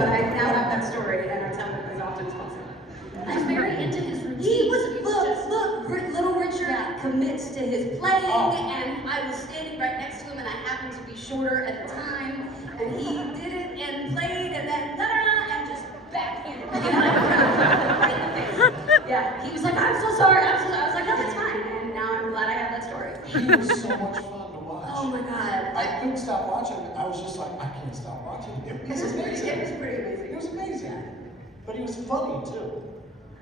but I now have that story, and I tell it as often as possible. He's very into his routine. He was, look, little Richard commits to his playing, and I was standing right next to him, and I happened to be shorter at the time, and he did it and played, and then and just backhanded me right in the face. Yeah, he was like, I'm so sorry, I was like, no, that's fine, and now I'm glad I have that story. He was so much fun to watch. Oh my God. I couldn't stop watching it. I was just like, I can't stop watching it. It was amazing. It was pretty amazing. It was amazing. But he was funny too.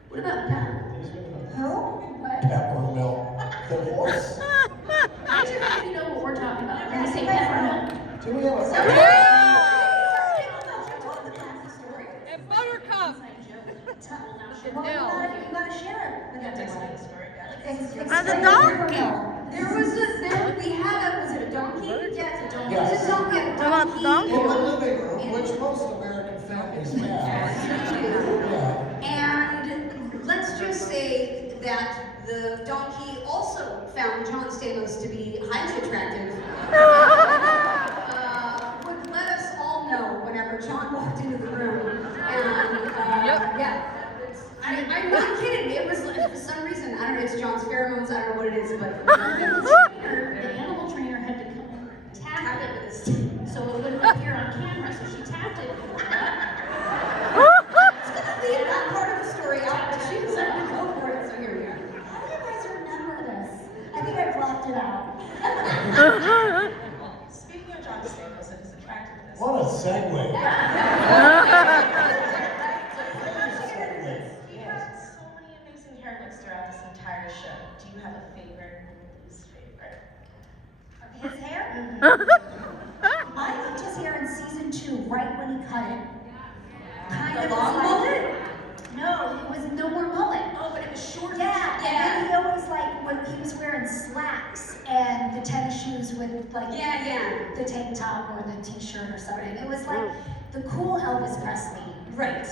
What about Pep? Who? Peppermill. The horse. I do you know what we're talking about. When we say peppermint. Do we have a And Buttercup. You gotta share it with everyone. And the donkey. We had was it a donkey? Yeah, it's a donkey. Yes. It's a donkey. What about the donkey? In the living room, which most American families have. Yeah. And let's just say that the donkey also found John Stamos to be highly attractive. Would let us all know whenever John walked into the room. And yeah. I'm not kidding. It was for some reason, I don't know, it's John's pheromones, I don't know what it is, but The animal trainer had to come and tap it with his stick, so it wouldn't appear on camera, so she tapped it. it's gonna leave that part of the story out, but she decided to go for it, so here we are. How do you guys remember this? I think I blocked it out. Speaking of John Stamos and his attractiveness. What a segue. He has so many amazing hair looks throughout this entire show. Do you have a favorite or least favorite? His hair? I liked his hair in season 2, right when he cut it. Kind The of long like- mullet? No, it was no more mullet. Oh, but it was short. Yeah, and then he always when he was wearing slacks and the tennis shoes with Yeah. the tank top or the t-shirt or something. It was like the cool Elvis Presley. Right.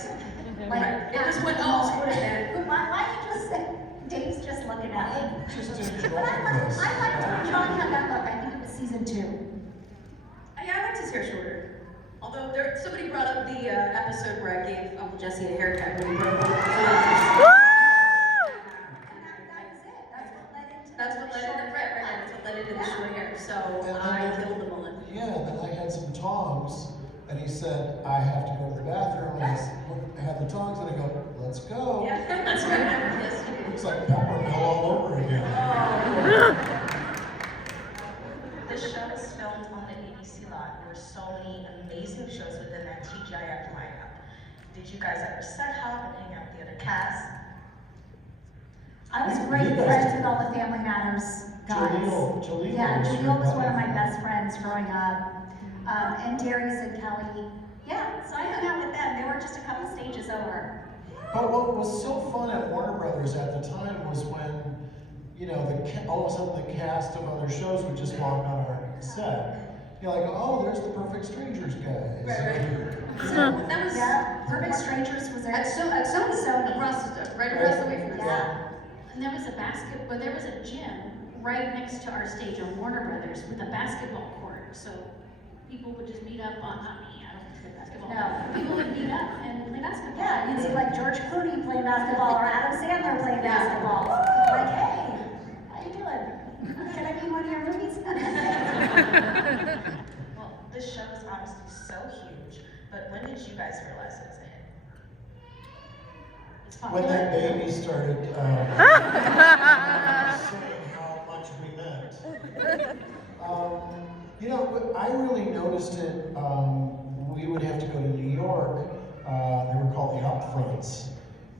Like It was when Elvis would have been. Why you just say Dave's just looking at me? Just But enjoying I this. liked when John had that look. I think it was season 2. I liked his hair shorter. Although somebody brought up the episode where I gave Uncle Jesse a haircut when he broke up. That's what led into right. That's what led into the short hair. So I killed the mullet. Yeah, then I had some tongs, and he said, I have to go to the bathroom. And I had the tongs, and I go, let's go. Yeah, that's right. Yes, you did. It's like Peppermill all over again. This show is filmed on the ABC lot. There were so many amazing shows within that TGIF lineup. Did you guys ever set hop and hang out with the other cast? I was great friends with all the Family Matters guys. Jaleel Yeah, was Jaleel your was one of buddy. my best friends growing up. And Darius and Kelly. Yeah, so I hung out with them. They were just a couple stages over. But what was so fun at Warner Brothers at the time was when, all of a sudden the cast of other shows would just walk on our set. You're like, oh, there's the Perfect Strangers guys. Right. That was Perfect Strangers was at Sony, right across the way from us. Yeah. And there was a gym right next to our stage on Warner Brothers with a basketball court, so people would just meet up on, not me, I don't play basketball. No. People would meet up and play basketball. Yeah, you'd see like George Clooney playing basketball or Adam Sandler playing basketball. Like, hey, how you doing? Can I be in one of your movies? Well, this show is obviously so huge, but when did you guys realize it was a hit? It's When popular. that baby started saying how much we meant. I really noticed it. We would have to go to New York. They were called the Upfronts.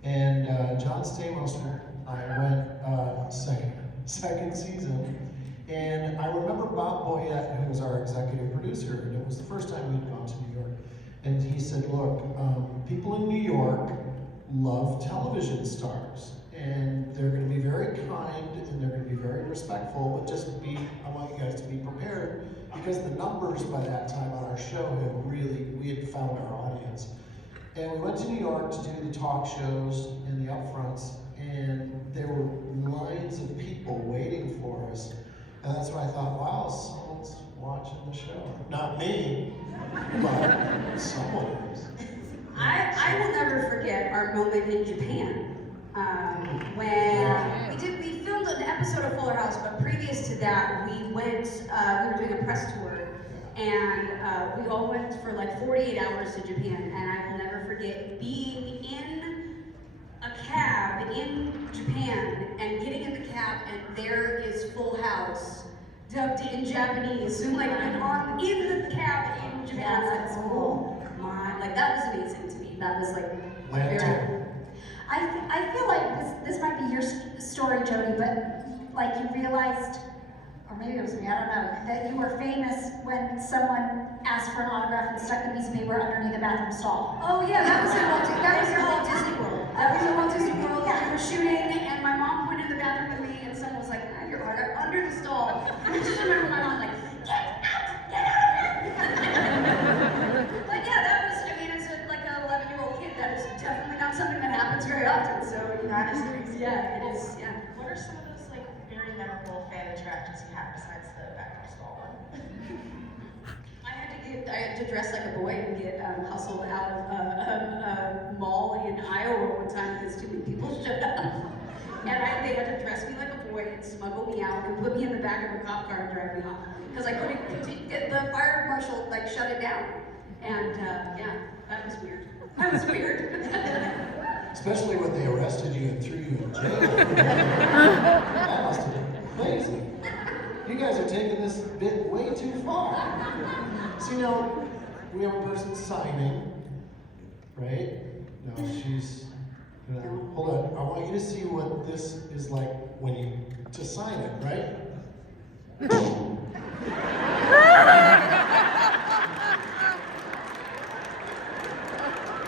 And John Stamos and I went second season. And I remember Bob Boyette, who was our executive producer, and it was the first time we'd gone to New York. And he said, look, people in New York love television stars. And they're going to be very kind and they're going to be very respectful, but I want you guys to be prepared because the numbers by that time on our show we had found our audience. And we went to New York to do the talk shows and the upfronts, and there were lines of people waiting for us. And that's when I thought, wow, someone's watching the show. Not me, but someone is. I will never forget our moment in Japan. When we filmed an episode of Fuller House, but previous to that, we were doing a press tour, and we all went for like 48 hours to Japan, and I will never forget being in a cab in Japan and getting in the cab, and there is Full House dubbed in Japanese, so like an arm in the cab in Japan. That's cool. Like that was amazing to me. That was like very. I feel like this might be your story, Jody, but like you realized, or maybe it was me, I don't know, that you were famous when someone asked for an autograph and stuck the piece of paper underneath the bathroom stall. Oh yeah, that was in Walt Disney World. That was in Walt Disney World. We were shooting, and my mom went in the bathroom with me, and someone was like, "Ah, your autograph under the stall." And I just remember my mom like, "Get out of here!" But yeah, that was. I mean, as like an 11-year-old kid, that is definitely not something that happens very often. So That is yeah, it is. Yeah. What are some of those like very memorable fan interactions you have besides the bathroom stall one? I had to dress like a boy and get hustled out of a mall in Iowa one time because too many people showed up. And they had to dress me like a boy and smuggle me out and put me in the back of a cop car and drive me off because I couldn't continue. The fire marshal like shut it down. And yeah, that was weird. That was weird. Especially when they arrested you and threw you in jail. That must have been crazy. You guys are taking this bit way too far. So now, we have a person signing, right? No, she's, hold on, I want you to see what this is like when you, to sign it, right?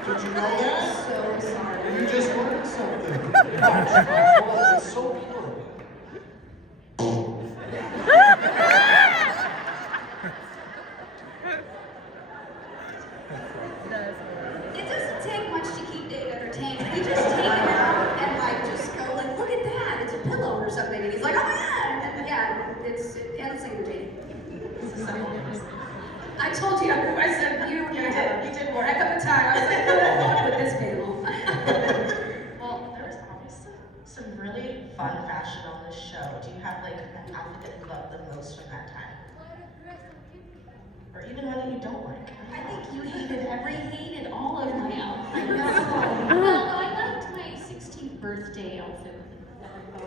Did you know that? So sorry. You just learned something. Hold on, it's so pure. It doesn't take much to keep Dave entertained. We just take him out and like just go like, look at that, it's a pillow or something, and he's like, oh my god, and then, yeah, it's entertaining. I told you, I said you were gonna have you did more heck of a time. I was like, good luck with this panel. Well, there was obviously some really fun fashion on this show. Do you have like an outfit that you love the most from that time? Or even one that you don't like? I think you hated all of my outfits. Well, I liked my 16th birthday outfit with the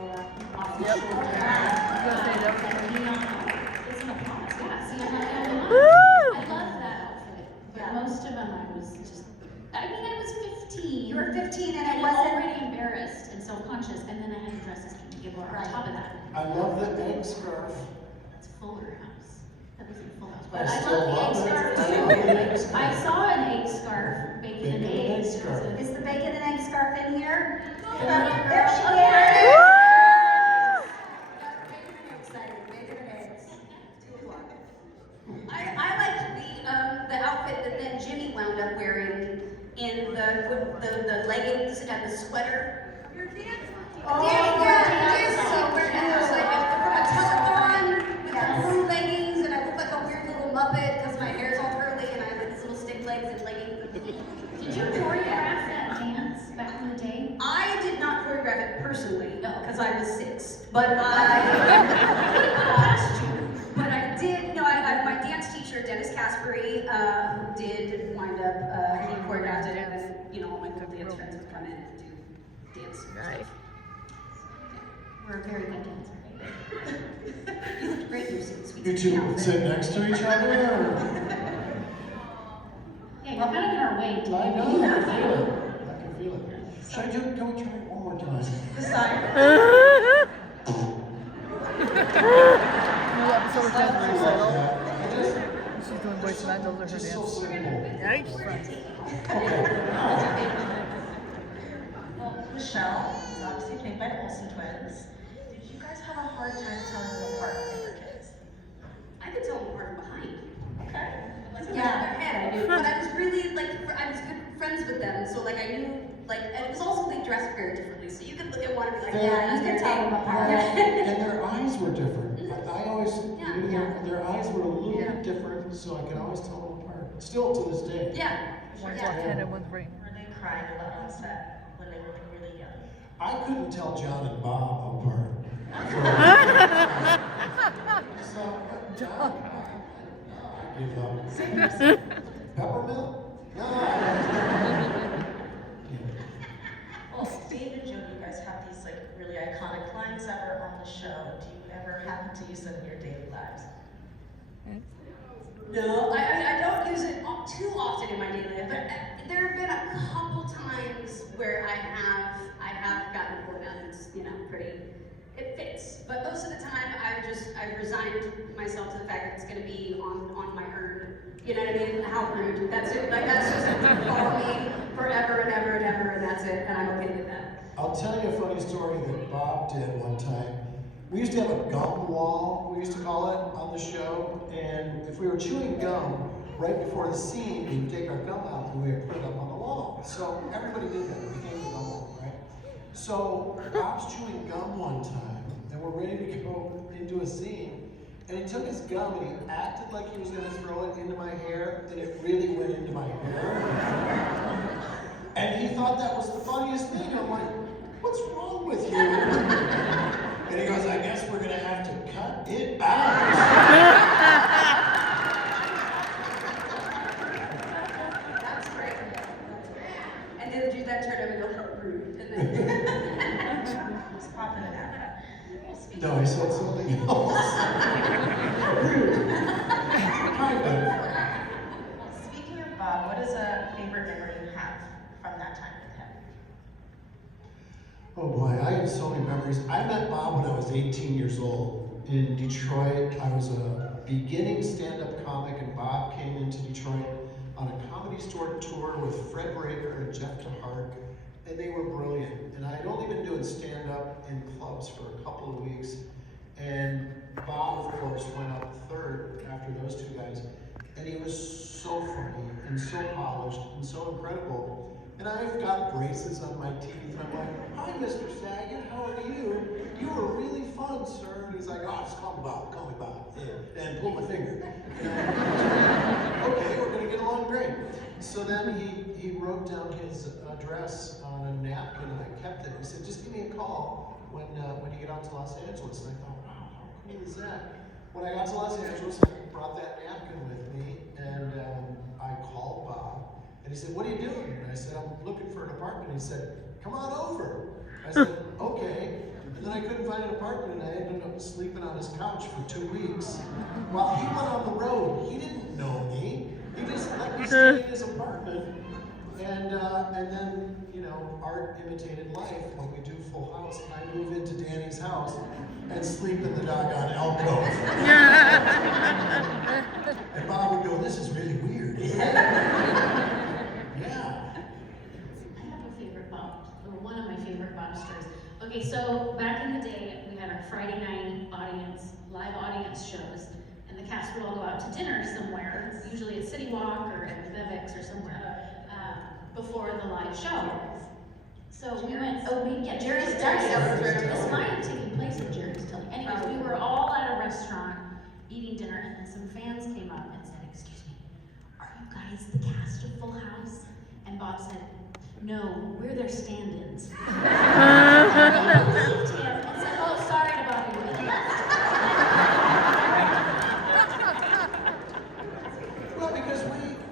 off the shoulder. And neon. It's an applause. Yeah, see, I'm not the only one. I love that outfit. But most of them I was just, I mean, I was 15. You were 15 and it I was wasn't. already embarrassed and self-conscious, and then I had to dress as Kim Gibler on top of that. I love the egg scarf. It's Fuller House. That was in Full House. I But I still love the love egg it. scarf I love the egg too. scarf. I saw an egg scarf, bacon and Bacon and egg eggs. scarf. Is the bacon and egg scarf in here? There There she Okay. is. I liked the outfit that then Jimmy wound up wearing in the leggings and the sweater. Your dance. Oh, Yeah, yeah. so where it was like from a telethon with the blue leggings, and I look like a weird little Muppet because my hair's all curly and I have like these little stick legs and leggings. Did you choreograph that dance back in the day? I did not choreograph it personally, no, because I was 6. But I did. No, my dance teacher, Dennis Caspery, who did wind up he choreographed it, and then all my good dance friends would come in and do dance. Nice. We're a very good dancer. You looked great in your suits. You two sit next to each other? Yeah, you're kind of in our way, I Dave. know, I can feel it. I can feel it. Should I do it? Can we try it one more time? The sign. New episode of Jen's I recital. love that. I just, She's doing voice lines over her just so dance. simple. Nice. Well, Michelle is obviously played by the Olsen twins. Did you guys have a hard time telling them apart when they were kids? I could tell them apart from behind. Okay. Like in their head, I knew. But I was really I was good friends with them, so like I knew and it was also they dressed very differently, so you could look at one and be like, yeah, you can tell them apart. And their eyes were different. I always Yeah. knew their eyes were a little bit different, so I could always tell them apart. Still to this day. Yeah. One's Yeah. left-handed, one's right. Were they crying a lot on set when they were really young? I couldn't tell John and Bob apart. So, John, I give up. Peppermint? No. Well, Dave and Joe, you guys have these like really iconic lines that were on the show. Do you ever happen to use them in your daily lives? No, I don't use it too often in my daily life, but there have been a couple times where I have gotten one out that's, you know, pretty, it fits. But most of the time, I've resigned myself to the fact that it's gonna be on my urn. You know what I mean? How rude. That's it. Like, that's just gonna follow me forever and ever and ever, and that's it, and I'm okay with that. I'll tell you a funny story that Bob did one time. We used to have a gum wall, we used to call it, on the show, and if we were chewing gum, right before the scene, we'd take our gum out and we would put it up on the wall. So everybody did that, it became the gum wall, right? So Bob's chewing gum one time, and we're ready to go into a scene, and he took his gum and he acted like he was gonna throw it into my hair, and it really went into my hair. And he thought that was the funniest thing. I'm like, what's wrong with you? And he goes, I guess we're gonna have to cut it out. That's great. And then that turned over and go, how rude. And then Just popping it out. No, I said something else. Rude. Kind of. Speaking of Bob, what is a favorite memory you have from that time with him? Oh boy, I have so many memories. I met Bob when I was 18 years old in Detroit. I was a beginning stand-up comic, and Bob came into Detroit on a Comedy Store tour with Fred Breaker and Jeff DeHart, and they were brilliant. And I had only been doing stand-up in clubs for a couple of weeks, and Bob, of course, went up third after those two guys, and he was so funny and so polished and so incredible. And I've got braces on my teeth, and I'm like, hi, Mr. Saget, how are you? You were really fun, sir. And he's like, oh, just call me Bob, yeah. And pull my finger. And okay, we're gonna get along great. So then he wrote down his address on a napkin, and I kept it. He said, just give me a call when you get out to Los Angeles. And I thought, wow, how cool is that? When I got to Los Angeles, I brought that napkin with me, and I called Bob. And he said, what are you doing? And I said, I'm looking for an apartment. He said, come on over. I said, okay. And then I couldn't find an apartment, and I ended up sleeping on his couch for 2 weeks. While he went on the road, he didn't know me. He just let me stay in his apartment. And then, you know, art imitated life. When we do Full House, I move into Danny's house and sleep in the doggone alcove. And Bob would go, this is really weird. Yeah. I have a favorite Bob, or one of my favorite Bob stories. Okay, so back in the day, we had our Friday night live audience shows, and the cast would all go out to dinner somewhere, usually at City Walk or at Bevex or somewhere, before the live show. So we went, Jerry's This might have taken place at Jerry's Tilly. Anyways, we were all at a restaurant eating dinner, and then some fans came up and said, excuse me, are you guys the cast of Full House? And Bob said, no, we're their stand-ins. He believed him and said, oh, sorry to bother you, and he left. Well, because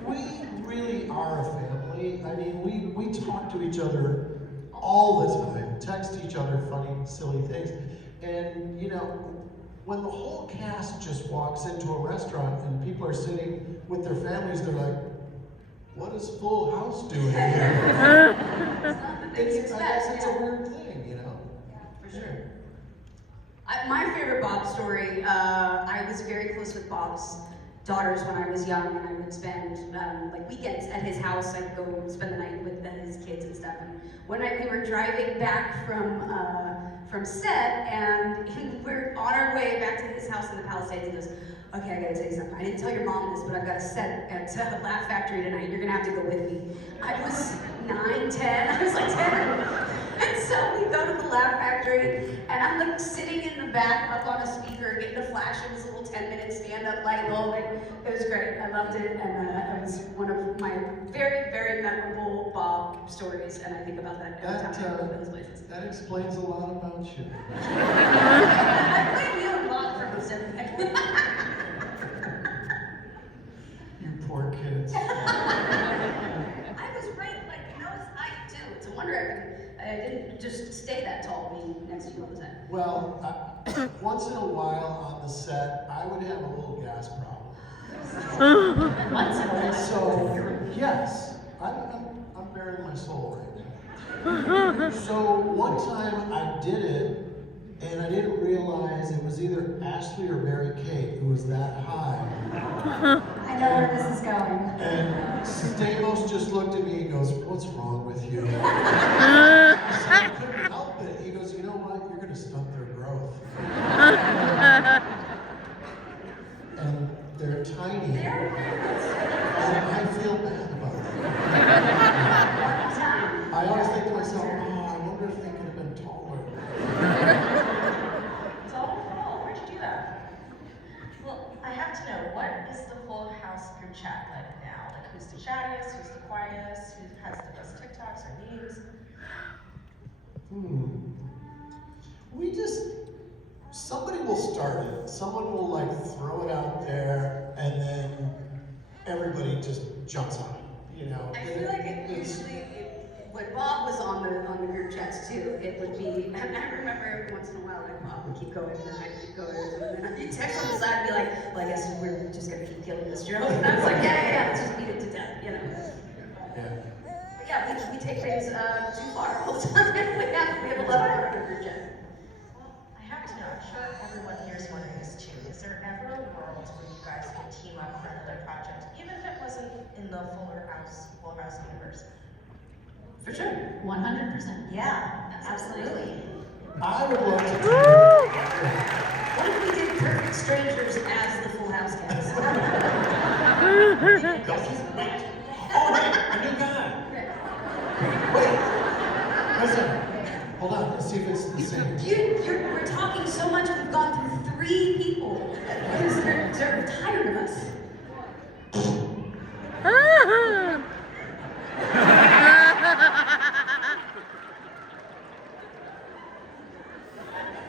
we really are a family. I mean, we talk to each other all the time, text each other funny, silly things. And, you know, when the whole cast just walks into a restaurant and people are sitting with their families, they're like, what is Full House doing here? It's a weird thing, you know? Yeah, for sure. My favorite Bob story, I was very close with Bob's daughters when I was young, and I would spend like weekends at his house. I'd go spend the night with his kids and stuff. And one night we were driving back from set, and we're on our way back to his house in the Palisades. He goes, okay, I gotta tell you something. I didn't tell your mom this, but I've got a set at Laugh Factory tonight. You're gonna have to go with me. I was 9, 10. I was like 10. And so we go to the Laugh Factory, and I'm like sitting in the back up on a speaker, getting a flash of this little 10-minute stand-up light bulb. It was great. I loved it, and it was one of my very, very memorable Bob stories, and I think about that every time I go to those places. That explains a lot about you. I blame you a lot for most everything. You poor kids. I was right, like, nose height too. It's a wonder I didn't just stay that tall being next to you all the time. Well, once in a while on the set, I would have a little gas problem. Once in a And while. so, yes, I'm bearing my soul right now. So one time I did it, and I didn't realize it was either Ashley or Mary Kate who was that high. I know where this is going. And Stamos just looked at me and goes, "What's wrong with you?" I couldn't help it. He goes, "You know what? You're going to stunt their growth." And they're tiny. And I feel bad about it. I always think to myself, oh, I wonder if they could have been taller. It's all your fault. Where'd you do that? Well, I have to know, what is the Full House group chat like now? Like, who's the chattiest, who's the quietest, who has the best TikToks or memes? We just, somebody will start it. Someone will like throw it out there, and then everybody just jumps on it, you know? I feel like it usually, when Bob was on the group chats too, it would be, and I remember every once in a while, like Bob would keep going, and then I'd keep going, and then you'd text on the side and be like, well, I guess we're just gonna keep killing this joke. And I was like, yeah, let's just beat it to death, you know? Yeah. But yeah, we take things too far all the time. we have a lot of fun in our group chat. Well, I have to know, I'm sure everyone here is wondering this too. Is there ever a world where you guys would team up for another project, even if it wasn't in the Full House universe? For sure. 100%. Yeah, absolutely. I would love to do What if we did Perfect Strangers as the Full House cast? Oh, hey, a new guy. Wait. Listen. Hold on. Let's see if it's the same. We're talking so much, we've gone through 3 people because they're tired of us.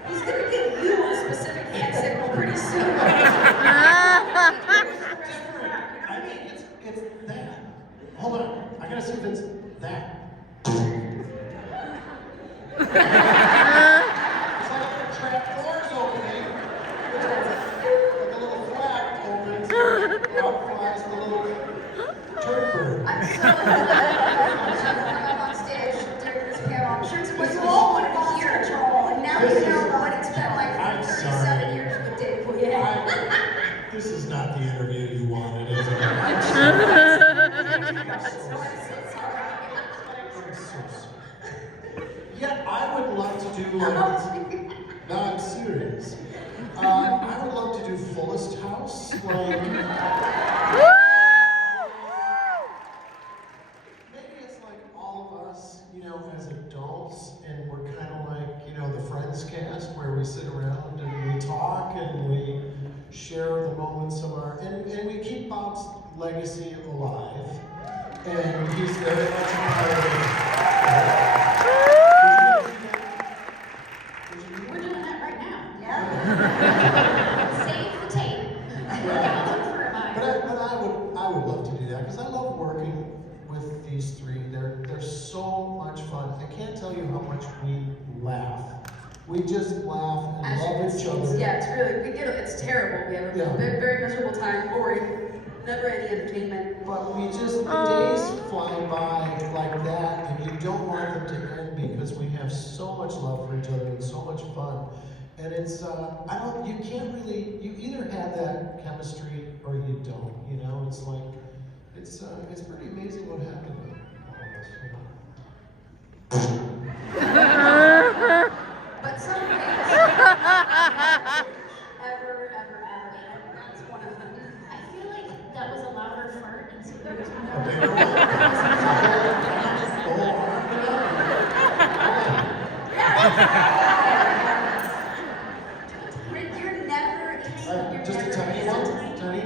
He's gonna give you a specific hand signal pretty soon. I mean, it's that. Hold on. I gotta see if it's that. It's like a trap door's opening. Like a little flap opens. Out flies the little turd bird. I'm so on stage during this panel. I'm sure it's what you all want to hear. And now you know what it's been like I'm for sorry. 37 years with Dave Coulier. This is not the interview you wanted, is it? I'm so sorry. Yeah, I would love to do like. No, I'm serious. I would love to do Fullest House. Like. Maybe it's like all of us, you know, as adults, and we're kind of like, you know, the Friends cast where we sit around and we talk and we share the moments of our, and we keep Bob's legacy alive. And he's very much a part of it. We're doing that right now. Yeah. Save the tape. But I would love to do that because I love working with these 3. They're so much fun. I can't tell you how much we laugh. We just laugh and love each other. Yeah, it's really, it's terrible. We have a very, very miserable time, boring, never any entertainment. But we just, the days fly by like that, and you don't want them to end because we have so much love for each other and so much fun. And it's, you can't really, you either have that chemistry or you don't, you know? It's like, it's pretty amazing what happened to all of us, you know? But some days, ever, and that's one of them. I feel like that was a louder fart, and so there was A more. bigger one? The whole You're never, you're just a never, tiny it's a one? Tiny?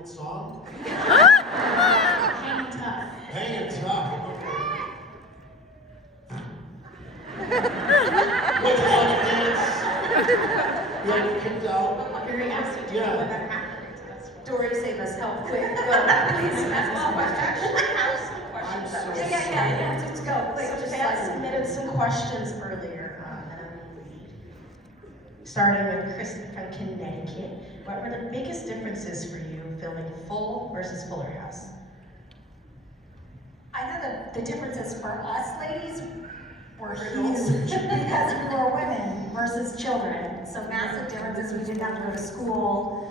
favorite song? Hang tough. Hang It Tough. What's it like to dance? You ever kicked out? Very asked you to Yeah. when that happened. That's what- Dory, save us, help, quick, go, please. Well, I actually have some questions. I'm that so were Yeah, let's go. Quick, So just Pat like- submitted some questions earlier, and I'm gonna read. Starting with Kristen from Connecticut. What were the biggest differences for you filming Full versus Fuller House? I know that the differences for us ladies were huge because we were women versus children. So massive differences. We didn't have to go to school.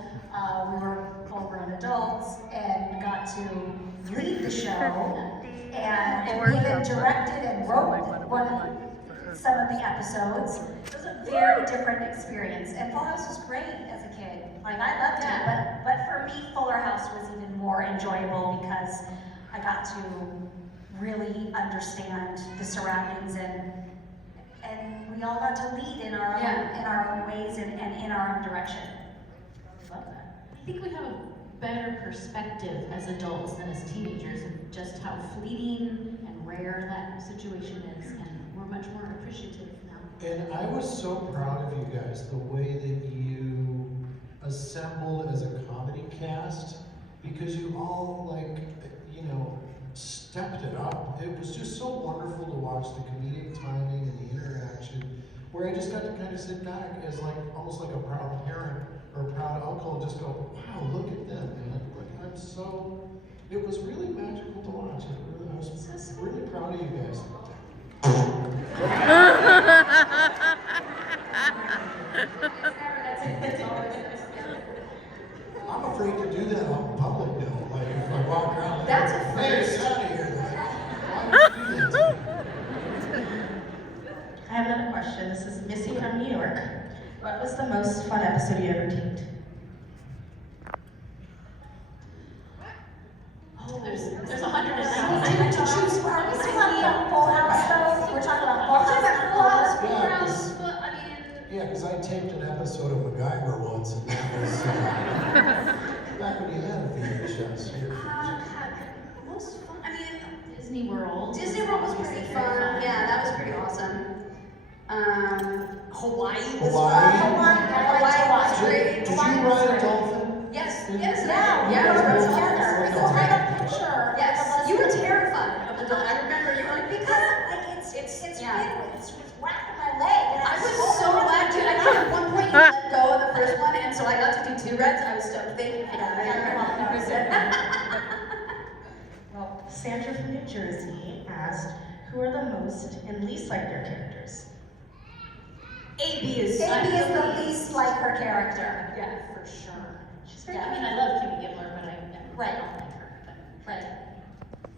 We were full-grown adults and got to lead the show. And we even directed and wrote some of the episodes. It was a very different experience. And Full House was great as a kid. Like I loved it, but for me, Fuller House was even more enjoyable because I got to really understand the surroundings and we all got to lead in our own ways and in our own direction. Love that. I think we have a better perspective as adults than as teenagers of just how fleeting and rare that situation is, and we're much more appreciative now. And I was so proud of you guys, the way that you assembled as a comedy cast, because you all, like, you know, stepped it up. It was just so wonderful to watch the comedic timing and the interaction, where I just got to kind of sit back as like, almost like a proud parent or a proud uncle and just go, wow, look at them, man. Like, it was really magical to watch. I was really proud of you guys. I'm afraid to do that out in public now. Like if I walk around, That's a hey, first. get out of here. Like, why would you do that to me? I have another question. This is Missy from New York. What was the most fun episode you ever taped? Oh, there's 100 We didn't choose. Are we still talking about Full House though? We're talking about Full House. Yeah, because I taped an episode of MacGyver once, and that was back when you had a VHS. Most fun, I mean, Disney World. Disney World was pretty fun. Yeah, that was pretty awesome. Hawaii was Hawaii? fun. Hawaii was great. Did you ride a dolphin? Yes, Yeah, yes, we yeah, were it was together. fun. It's a right up picture. Yes, you were terrified of the dolphin. I remember you were like, Because like it's whacking my leg. And I was so glad to. I think at one point you let go of the first one, and so I got to do 2 reps. I was stoked. Thank you for that. Well, Sandra from New Jersey asked, who are the most and least like their characters? AB is Amy is the least like her character. Yeah, for sure. She's very I mean, I love Kimmy Gibbler, but I Right. don't like her. But Right.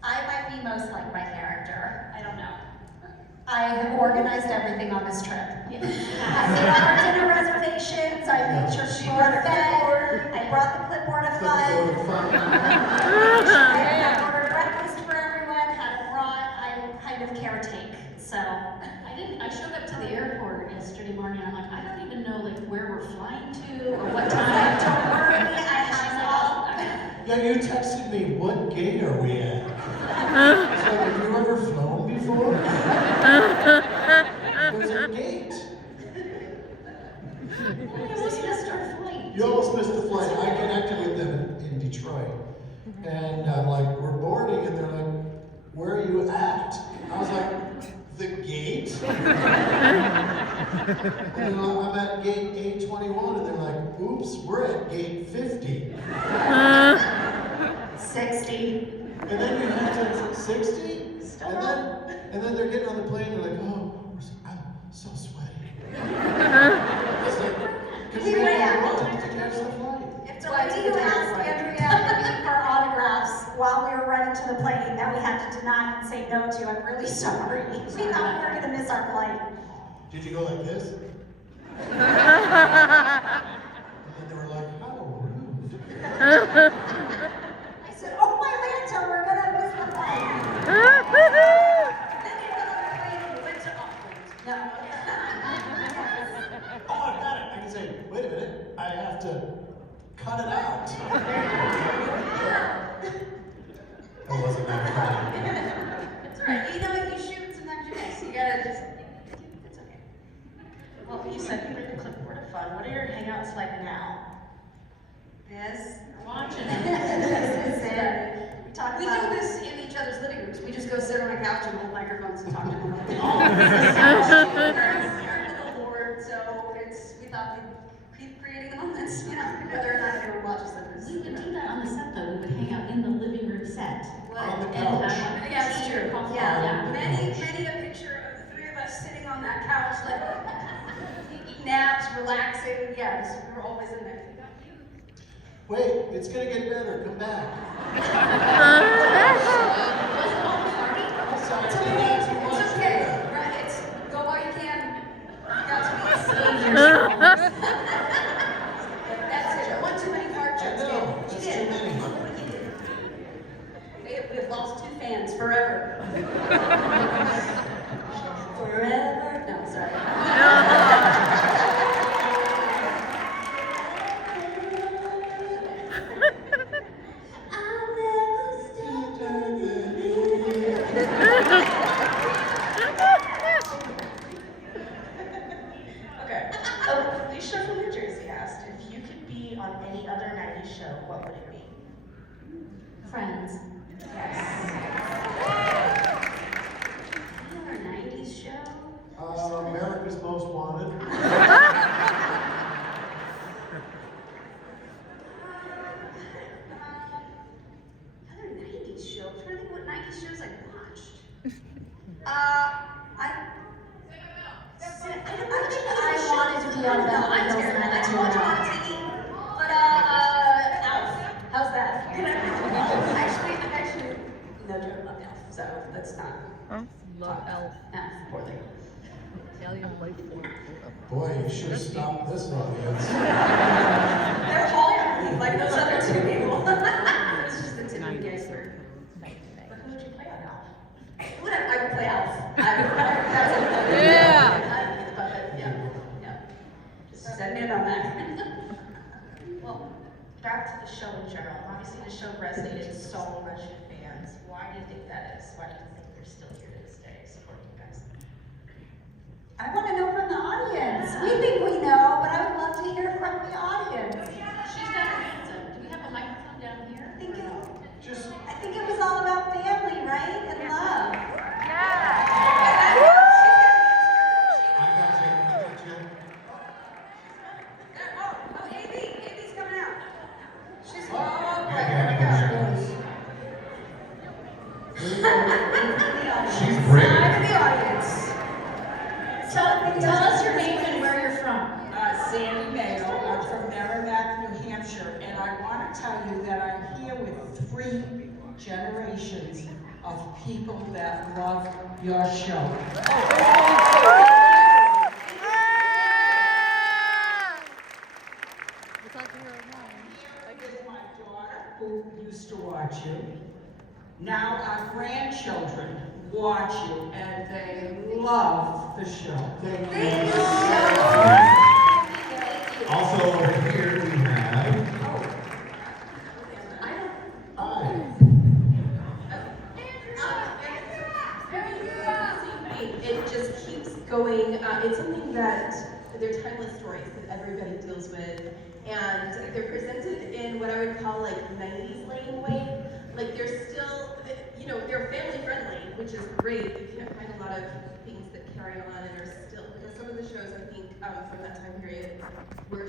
I might be most like my character. I don't know. I have organized everything on this trip. Yeah. I made all our dinner reservations. I made sure she were fed. I brought the clipboard of fun. I ordered breakfast for everyone. Had it brought. I kind of caretake. So I showed up to the airport yesterday morning, and I'm like, I don't even know like where we're flying to or what time. don't worry, I have it all. Yeah, you texted me, what gate are we at? So, have you ever flown before? There's a gate. I almost missed our flight. You almost missed the flight. I connected with them in Detroit. And I'm like, we're boarding, and they're like, where are you at? I was like, the gate? And I'm at gate 821, and they're like, oops, we're at gate 50. 60. And then you have to 60? And then they're getting on the plane, they're like, oh, I'm so sweaty. Because we ran to catch the flight. If the lady who asked Andrea for autographs while we were running to the plane that we had to deny and say no to, I'm really sorry. We thought we were going to miss our flight. Did you go like this? And then they were like, how rude. I said, oh my lantern, we're going to miss the flight. Then you got on the plane and went to Auckland. No. Oh, I got it. I can say, wait a minute, I have to cut it out. couch and hold microphones and talk to them. The Lord, so we thought we'd keep creating the moments, whether or not everyone watches them. We would do that on the set though, we would hang out in the living room set. On the And couch. Yeah, it's true. Yeah. Many a picture of the three of us sitting on that couch, like taking naps, relaxing. Yes, we were always in there. Wait, it's gonna get better. Come back. It's okay. Right? It's go while you can. You got to be. That's it. One too many card I tricks. know, You it's did. too many. We have lost 2 fans forever. Forever. No, sorry. Okay. Alicia from New Jersey asked if you could be on any other 90s show, what would it be? Friends. Another 90s show. America's Most Wanted. Another 90s show. I'm trying to think what 90s shows I watched. I think I wanted to be on No, I'm Beverly Hills terrible. I don't watch a lot of TV. But Alf. How's that? Actually, no joke, love Alf. So let's not. Love Elf. Alf, poor thing. Italian life form. Boy, you should have stopped this audience. They're all like those other 2 people. It's just the tip of the iceberg. But who would you play on Alf? Whatever, I would play Alf. That's a Yeah. But yeah. Just send me in on that. Well, back to the show in general. Obviously, the show resonated so much with fans. Why do you think that is? Why do you think they're still here to this day supporting you guys? I want to know from the audience. We think we know, but I would love to hear from the audience. She's got her hands up. Do we have a microphone down here? I think it was all about family, right? And love. Oh, AB's coming out. She's She's great. I'm in the audience. Tell us your name and where you're from. Sandy Mayo. I'm from Merrimack, New Hampshire, and I want to tell you that I'm here with 3 generations of people that love your show. Here's my daughter who used to watch you. Now our grandchildren watch you, and they love the show. Thank you so much. Also over here we have Hi. It just keeps going. It's something that they're timeless stories that everybody deals with, and they're presented in what I would call like 90s lane way. Like they're still, they're family friendly, which is great. You can't find a lot of things that carry on and are still, because some of the shows I think from that time period were